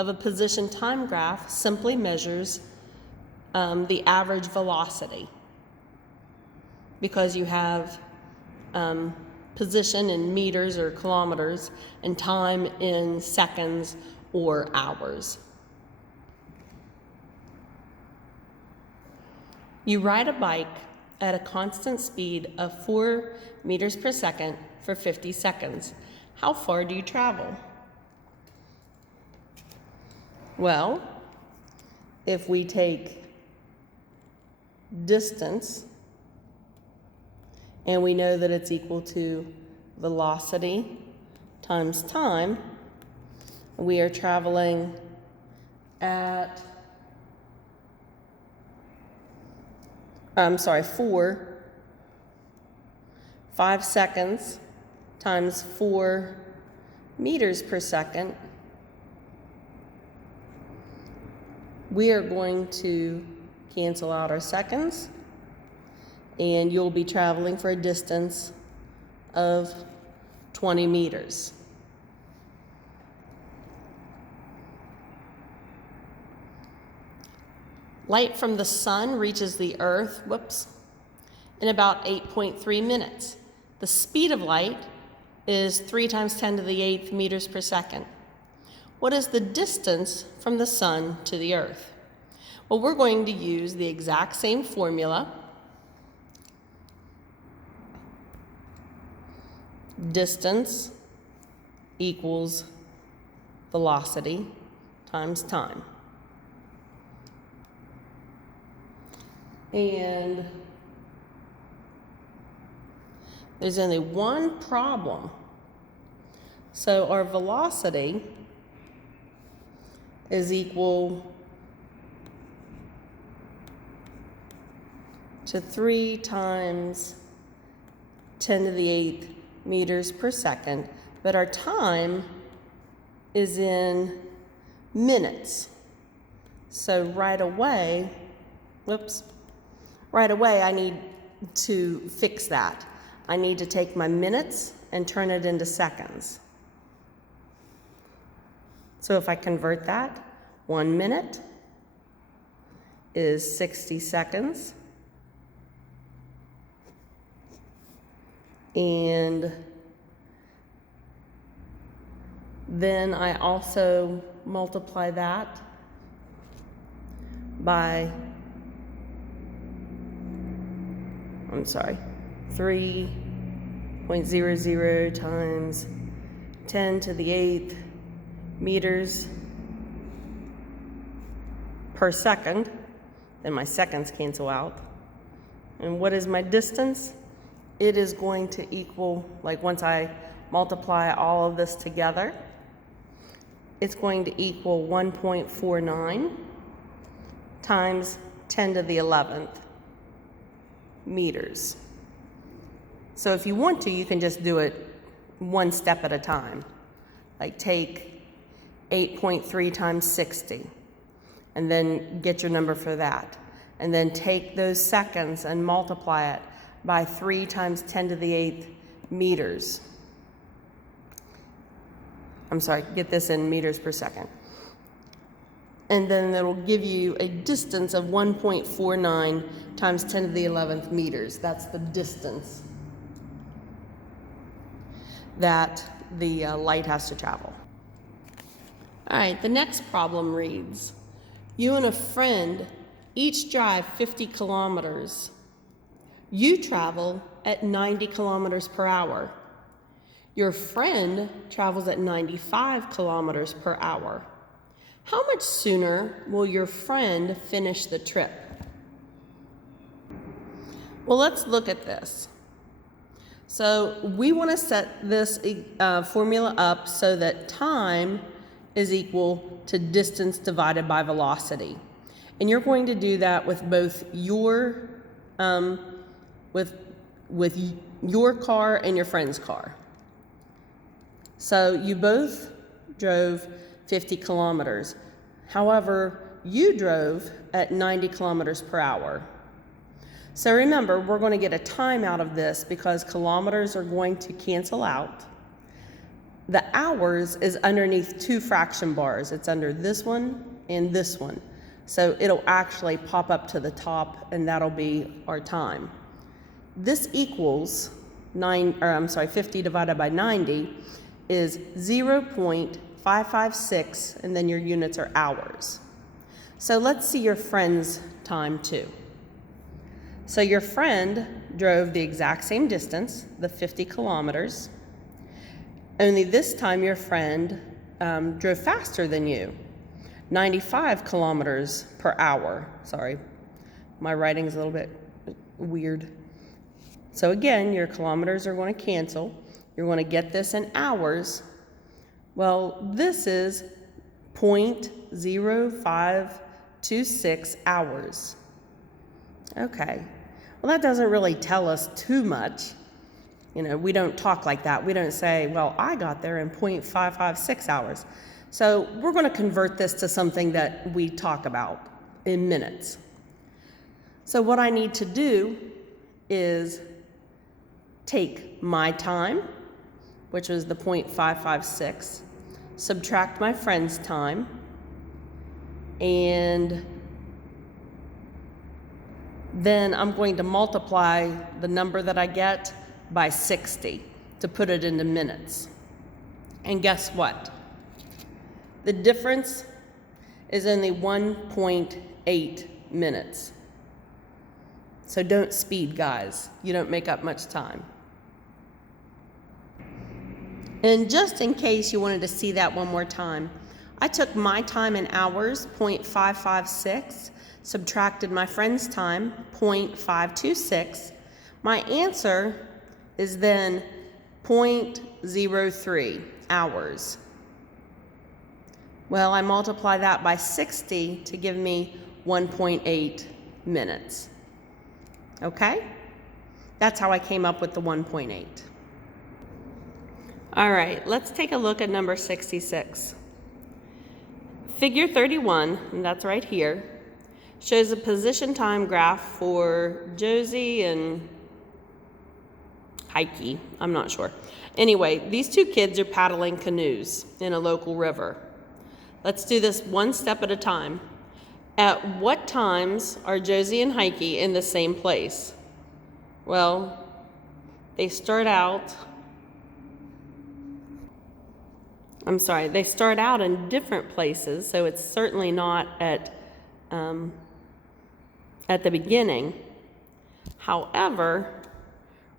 of a position time graph simply measures the average velocity, because you have position in meters or kilometers and time in seconds or hours. You ride a bike at a constant speed of 4 meters per second for 50 seconds. How far do you travel? Well, if we take distance, and we know that it's equal to velocity times time, we are traveling at 5 seconds times 4 meters per second. We are going to cancel out our seconds, and you'll be traveling for a distance of 20 meters. Light from the sun reaches the earth, in about 8.3 minutes. The speed of light is 3 times 10 to the 8th meters per second. What is the distance from the sun to the earth? Well, we're going to use the exact same formula. Distance equals velocity times time. And there's only one problem. So our velocity is equal to 3 times 10 to the 8th meters per second, but our time is in minutes. So right away I need to fix that. I need to take my minutes and turn it into seconds. So if I convert that, 1 minute is 60 seconds. And then I also multiply that by 3.00 times 10 to the 8th meters per second. Then my seconds cancel out. And what is my distance? It is going to equal, once I multiply all of this together, it's going to equal 1.49 times 10 to the 11th meters. So if you want to, you can just do it one step at a time. Take 8.3 times 60, and then get your number for that. And then take those seconds and multiply it by 3 times 10 to the 8th meters. Get this in meters per second. And then it'll give you a distance of 1.49 times 10 to the 11th meters. That's the distance that the light has to travel. All right, the next problem reads, you and a friend each drive 50 kilometers. You travel at 90 kilometers per hour. Your friend travels at 95 kilometers per hour. How much sooner will your friend finish the trip? Well, let's look at this. So we want to set this formula up so that time is equal to distance divided by velocity. And you're going to do that with both your with your car and your friend's car. So you both drove 50 kilometers. However, you drove at 90 kilometers per hour. So remember, we're going to get a time out of this because kilometers are going to cancel out. The hours is underneath two fraction bars. It's under this one and this one. So it'll actually pop up to the top, and that'll be our time. This equals 50 divided by 90 is 0.556, and then your units are hours. So let's see your friend's time too. So your friend drove the exact same distance, the 50 kilometers, only this time your friend drove faster than you, 95 kilometers per hour. Sorry, my writing's a little bit weird. So again, your kilometers are going to cancel. You're going to get this in hours. Well, this is 0.0526 hours. Okay, well, that doesn't really tell us too much. You know, we don't talk like that. We don't say, well, I got there in 0.556 hours. So we're going to convert this to something that we talk about in minutes. So what I need to do is take my time, which was the 0.556, subtract my friend's time, and then I'm going to multiply the number that I get by 60 to put it into minutes. And guess what? The difference is only 1.8 minutes. So don't speed, guys. You don't make up much time. And just in case you wanted to see that one more time, I took my time in hours, 0.556, subtracted my friend's time, 0.526. My answer is then 0.03 hours. Well, I multiply that by 60 to give me 1.8 minutes. Okay? That's how I came up with the 1.8. All right, let's take a look at number 66. Figure 31, and that's right here, shows a position time graph for Josie and Heike, I'm not sure. Anyway, these two kids are paddling canoes in a local river. Let's do this one step at a time. At what times are Josie and Heike in the same place? Well, they start out in different places, so it's certainly not at the beginning. However,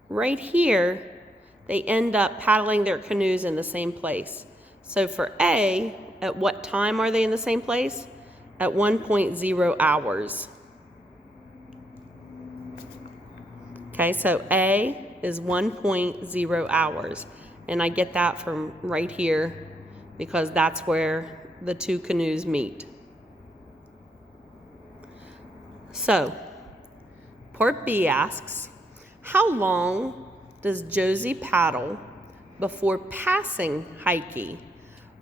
right here, they end up paddling their canoes in the same place. So for A, at what time are they in the same place? At 1.0 hours. Okay, so A is 1.0 hours. And I get that from right here because that's where the two canoes meet. So, part B asks, how long does Josie paddle before passing Heike?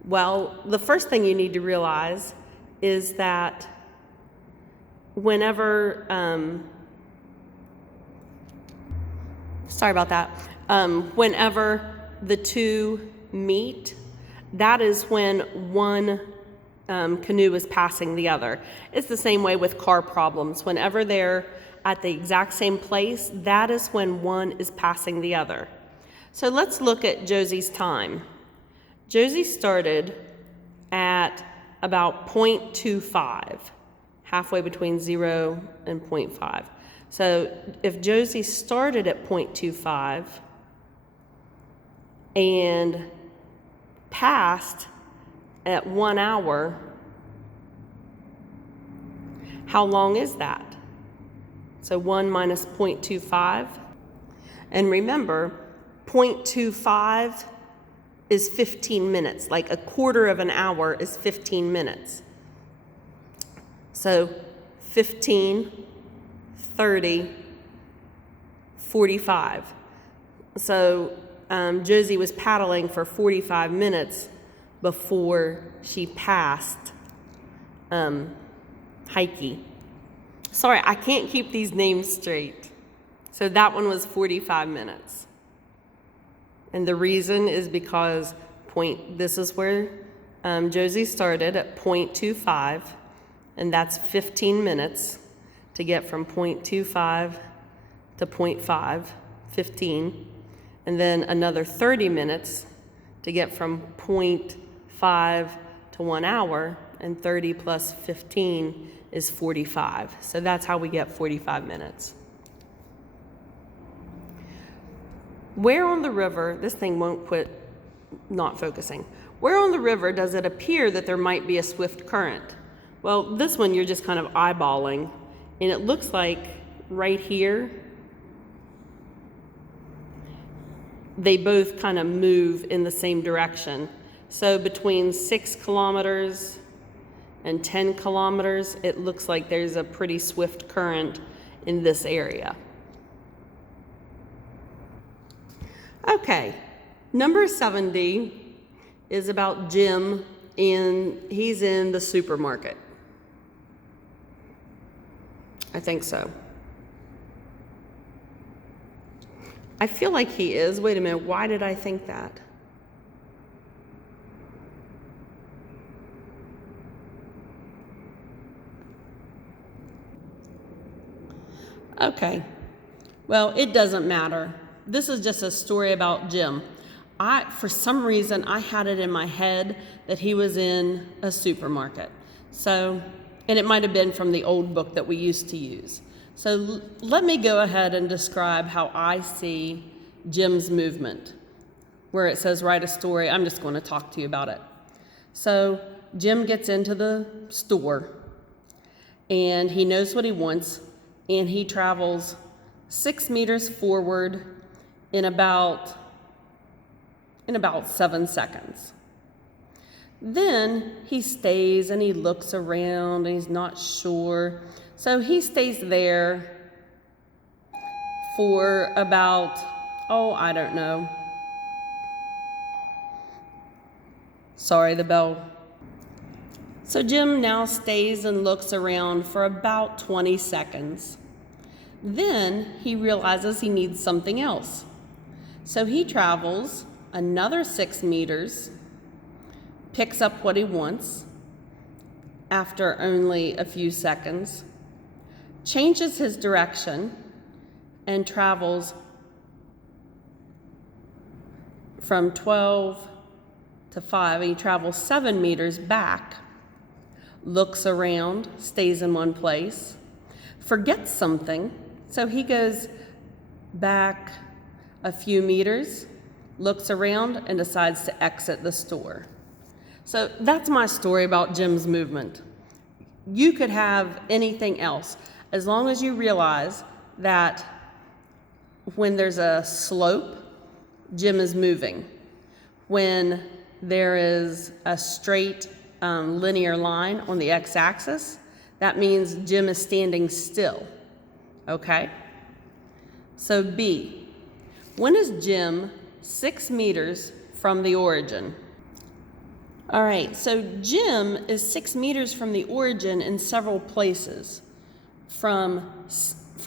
Well, the first thing you need to realize is that whenever, whenever the two meet, that is when one canoe is passing the other. It's the same way with car problems. Whenever they're at the exact same place, that is when one is passing the other. So let's look at Josie's time. Josie started at about 0.25, halfway between 0 and 0.5. So if Josie started at 0.25 and passed at 1 hour, how long is that? So 1 minus 0.25. And remember, 0.25 is 15 minutes. Like a quarter of an hour is 15 minutes. So 15, 30, 45. So Josie was paddling for 45 minutes before she passed Heike. Sorry, I can't keep these names straight. So that one was 45 minutes. And the reason is because This is where Josie started at 0.25, and that's 15 minutes to get from 0.25 to 0.5, 15, and then another 30 minutes to get from 0.5 to 1 hour, and 30 plus 15 is 45. So that's how we get 45 minutes. Where on the river, this thing won't quit not focusing. Where on the river does it appear that there might be a swift current? Well, this one you're just kind of eyeballing, and it looks like right here, they both kind of move in the same direction. So between 6 kilometers and 10 kilometers, it looks like there's a pretty swift current in this area. Okay, number 70 is about Jim, and he's in the supermarket. I think so. I feel like he is. Wait a minute, why did I think that? Okay, well, it doesn't matter. This is just a story about Jim. For some reason, I had it in my head that he was in a supermarket. So, and it might have been from the old book that we used to use. So let me go ahead and describe how I see Jim's movement. Where it says write a story, I'm just going to talk to you about it. So Jim gets into the store, and he knows what he wants, and he travels 6 meters forward in about 7 seconds. Then he stays and he looks around and he's not sure. So he stays there for about, I don't know. Sorry, the bell. So Jim now stays and looks around for about 20 seconds. Then he realizes he needs something else. So he travels another 6 meters, picks up what he wants after only a few seconds, changes his direction, and travels from 12 to 5. He travels 7 meters back, looks around, stays in one place, forgets something, so he goes back a few meters, looks around, and decides to exit the store. So that's my story about Jim's movement. You could have anything else, as long as you realize that when there's a slope, Jim is moving. When there is a straight linear line on the x-axis, that means Jim is standing still, okay? So B, when is Jim 6 meters from the origin? All right, so Jim is 6 meters from the origin in several places, from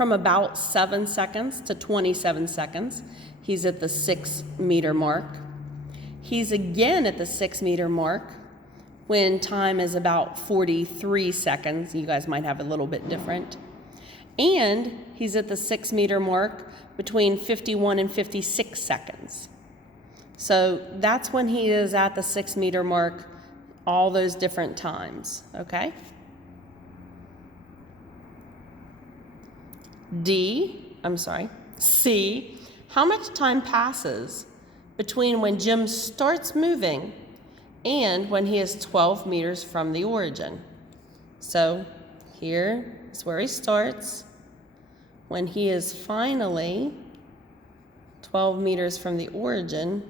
about 7 seconds to 27 seconds. He's at the 6 meter mark. He's again at the 6 meter mark when time is about 43 seconds. You guys might have a little bit different. And he's at the 6 meter mark between 51 and 56 seconds. So that's when he is at the 6 meter mark all those different times, okay? C, how much time passes between when Jim starts moving and when he is 12 meters from the origin? So here is where he starts. When he is finally 12 meters from the origin,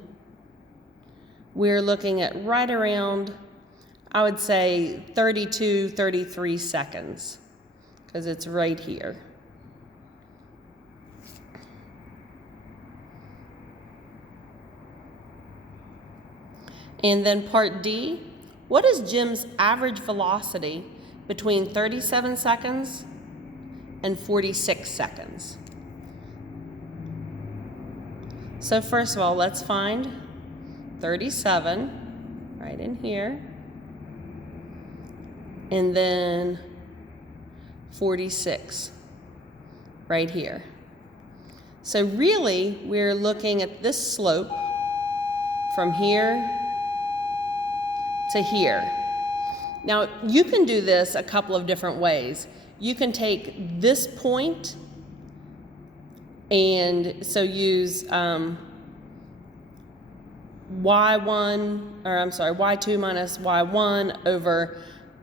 we're looking at right around, I would say 32, 33 seconds, because it's right here. And then part D, what is Jim's average velocity between 37 seconds and 46 seconds? So first of all, let's find 37, right in here, and then 46, right here. So really, we're looking at this slope from here to here. Now, you can do this a couple of different ways. You can take this point and so use y2 minus y1 over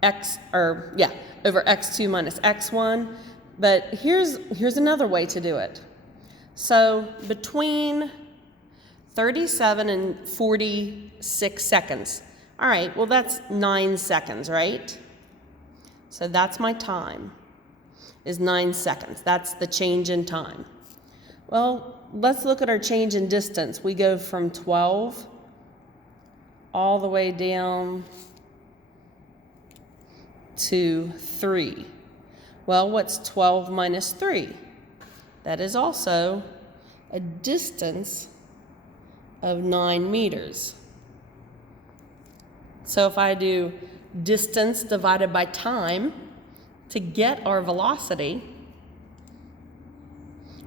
over x2 minus x1. But here's another way to do it. So between 37 and 46 seconds. All right, well that's 9 seconds, right? So that's my time, is 9 seconds. That's the change in time. Well, let's look at our change in distance. We go from 12 all the way down to 3. Well, what's 12 minus 3? That is also a distance of 9 meters. So if I do distance divided by time to get our velocity,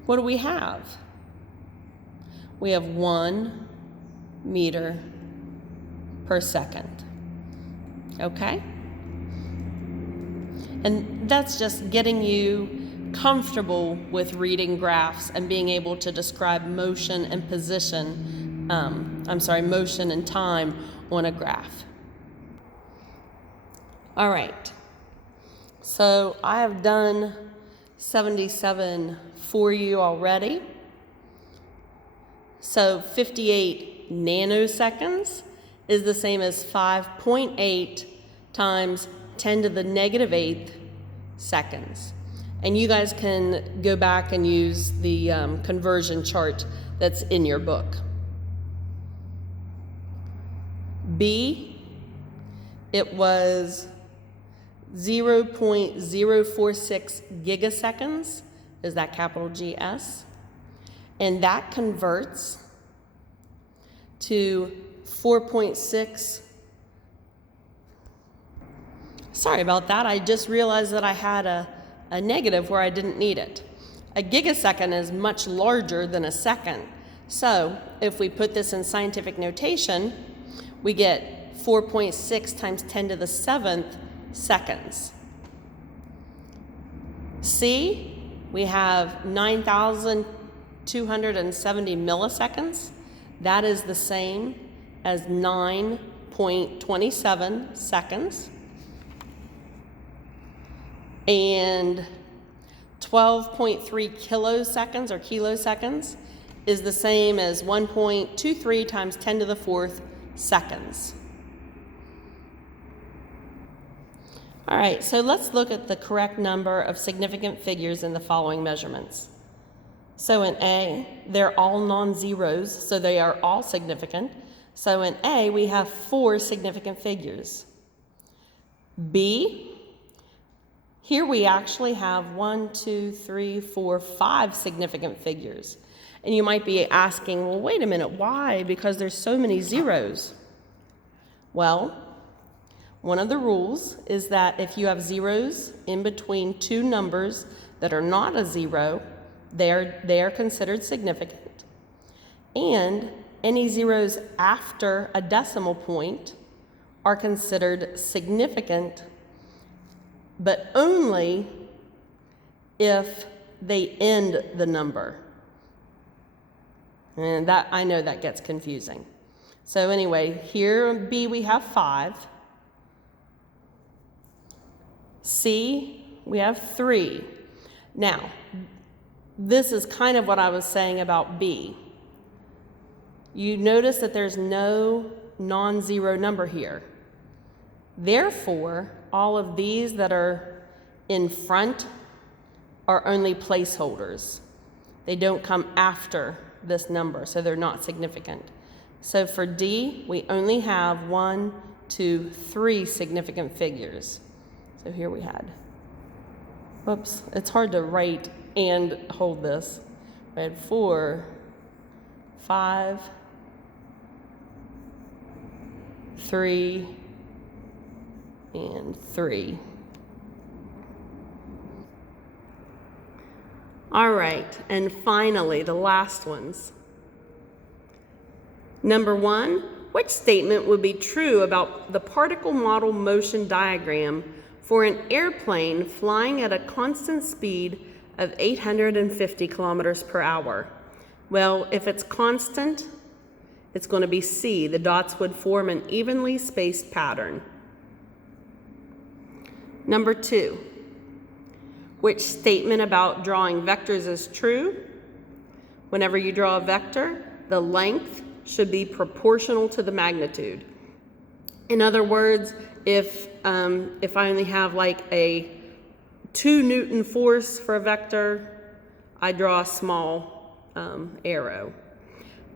what do we have? We have 1 meter per second. Okay? And that's just getting you comfortable with reading graphs and being able to describe motion and position, motion and time on a graph. All right, so I have done 77 for you already. So 58 nanoseconds is the same as 5.8 times 10 to the negative 8th seconds. And you guys can go back and use the conversion chart that's in your book. B, it was 0.046 gigaseconds, is that capital GS? And that converts to 4.6. Sorry about that, I just realized that I had a negative where I didn't need it. A gigasecond is much larger than a second. So if we put this in scientific notation, we get 4.6 times 10 to the 7th seconds. C, we have 9,270 milliseconds. That is the same as 9.27 seconds. And 12.3 kiloseconds or kiloseconds is the same as 1.23 times 10 to the 4th seconds. All right, so let's look at the correct number of significant figures in the following measurements. So in A, they're all non-zeros, so they are all significant. So in A, we have 4 significant figures. B, here we actually have 5 significant figures. And you might be asking, well, wait a minute, why? Because there's so many zeros. Well, one of the rules is that if you have zeros in between 2 numbers that are not a zero, they are considered significant. And any zeros after a decimal point are considered significant, but only if they end the number. And that, I know that gets confusing. So anyway, here in B we have 5. C, we have 3. Now, this is kind of what I was saying about B. You notice that there's no non-zero number here. Therefore, all of these that are in front are only placeholders. They don't come after this number, so they're not significant. So for D, we only have 3 significant figures. So here we had, whoops, it's hard to write and hold this. We had 4, 5, 3, and 3. All right, and finally, the last ones. Number 1, which statement would be true about the particle model motion diagram for an airplane flying at a constant speed of 850 kilometers per hour? Well, if it's constant, it's going to be C. The dots would form an evenly spaced pattern. Number 2, which statement about drawing vectors is true? Whenever you draw a vector, the length should be proportional to the magnitude. In other words, if I only have like a 2 Newton force for a vector, I draw a small arrow.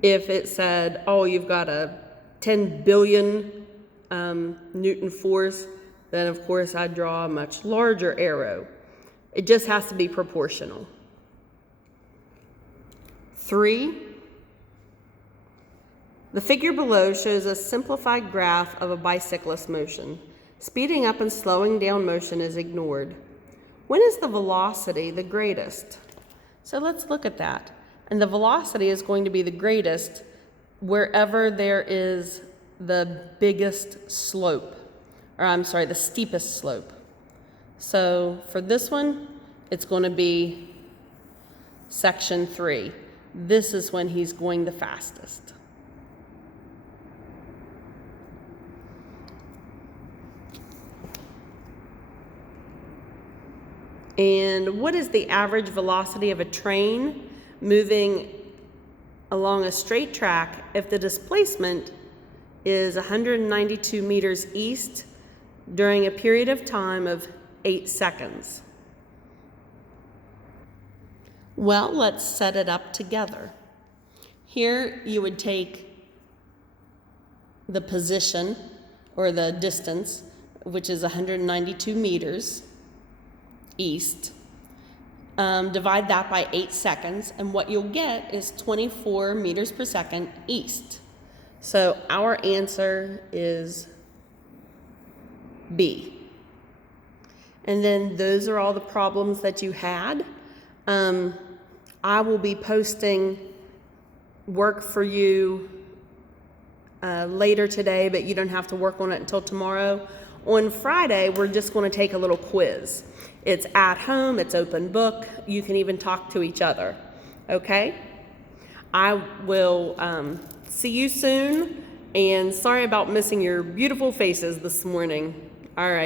If it said, oh, you've got a 10 billion Newton force, then of course I draw a much larger arrow. It just has to be proportional. 3, the figure below shows a simplified graph of a bicyclist's motion. Speeding up and slowing down motion is ignored. When is the velocity the greatest? So let's look at that. And the velocity is going to be the greatest wherever there is the biggest slope, or I'm sorry, the steepest slope. So for this one, it's going to be section 3. This is when he's going the fastest. And what is the average velocity of a train moving along a straight track if the displacement is 192 meters east during a period of time of 8 seconds? Well, let's set it up together. Here you would take the position or the distance, which is 192 meters east. Divide that by 8 seconds, and what you'll get is 24 meters per second east. So our answer is B. And then those are all the problems that you had. I will be posting work for you later today, but you don't have to work on it until tomorrow. On Friday, we're just going to take a little quiz. It's at home, it's open book, you can even talk to each other, okay? I will see you soon, and sorry about missing your beautiful faces this morning. All right.